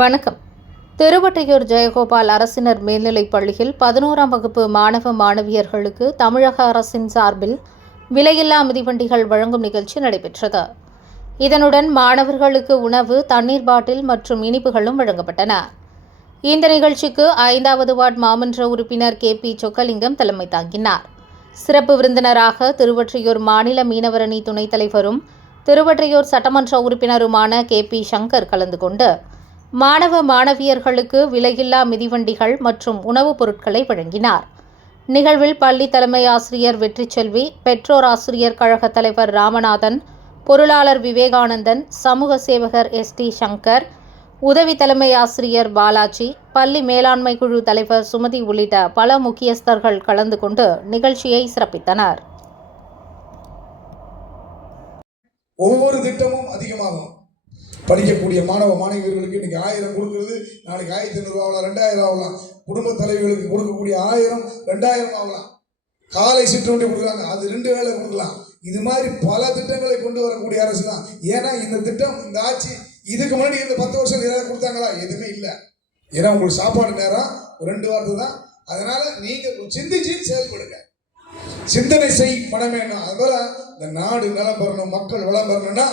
வணக்கம். திருவொற்றியூர் ஜெயகோபால் அரசினர் மேல்நிலைப் பள்ளியில் 11ஆம் வகுப்பு மாணவ மாணவியர்களுக்கு தமிழக அரசின் சார்பில் விலையில்லா மிதிவண்டிகள் வழங்கும் நிகழ்ச்சி நடைபெற்றது. இதனுடன் மாணவர்களுக்கு உணவு, தண்ணீர் பாட்டில் மற்றும் இனிப்புகளும் வழங்கப்பட்டன. இந்த நிகழ்ச்சிக்கு 5வது வார்டு மாமன்ற உறுப்பினர் KP சொக்கலிங்கம் தலைமை தாங்கினார். சிறப்பு விருந்தினராக திருவொற்றியூர் மாநில மீனவரணி துணைத் தலைவரும் திருவொற்றியூர் சட்டமன்ற உறுப்பினருமான KP சங்கர் கலந்து கொண்டு மாணவ மாணவியர்களுக்கு விலையில்லா மிதிவண்டிகள் மற்றும் உணவுப் பொருட்களை வழங்கினார். நிகழ்வில் பள்ளி தலைமை ஆசிரியர் வெற்றிச்செல்வி, பெற்றோர் ஆசிரியர் கழக தலைவர் ராமநாதன், பொருளாளர் விவேகானந்தன், சமூக சேவகர் ST சங்கர், உதவி தலைமை ஆசிரியர் பாலாஜி, பள்ளி மேலாண்மை குழு தலைவர் சுமதி உள்ளிட்ட பல முக்கியஸ்தர்கள் கலந்து கொண்டு நிகழ்ச்சியை சிறப்பித்தனர். ஒவ்வொரு திட்டமும் அதிகமாகும். படிக்கக்கூடிய மாணவ மாணவியர்களுக்கு இன்னைக்கு 1000 கொடுக்குறது, நாளைக்கு 1500 ஆகலாம், 2000 ஆகலாம். குடும்ப தலைவிகளுக்கு கொடுக்கக்கூடிய 1000 2000 ஆகலாம். காலை சிற்றுண்டி கொடுக்குறாங்க, அது 2 வேளை கொடுக்கலாம். இது மாதிரி பல திட்டங்களை கொண்டு வரக்கூடிய அரசு தான். ஏன்னா இந்த திட்டம், இந்த ஆட்சி இதுக்கு முன்னாடி இந்த 10 வருஷம் ஏதாவது கொடுத்தாங்களா? எதுவுமே இல்லை. ஏன்னா உங்களுக்கு சாப்பாடு நேரம் 2 வாரத்து தான். அதனால நீங்க சிந்திச்சு செயல்படுங்க. சிந்தனை செய் பணம் வேணும். அதுபோல இந்த நாடு நலம் பெறணும், மக்கள் வளம் பெறணும்னா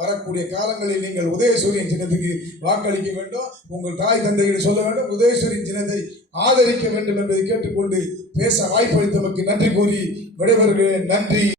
வரக்கூடிய காலங்களில் நீங்கள் உதயசூரியன் சின்னத்துக்கு வாக்களிக்க வேண்டும். உங்கள் தாய் தந்தைகளை சொல்ல வேண்டும், உதயசூரியன் சின்னத்தை ஆதரிக்க வேண்டும் என்பதை கேட்டுக்கொண்டு பேச வாய்ப்பளித்தமைக்கு நன்றி கூறி விடைபெறுகிறேன். நன்றி.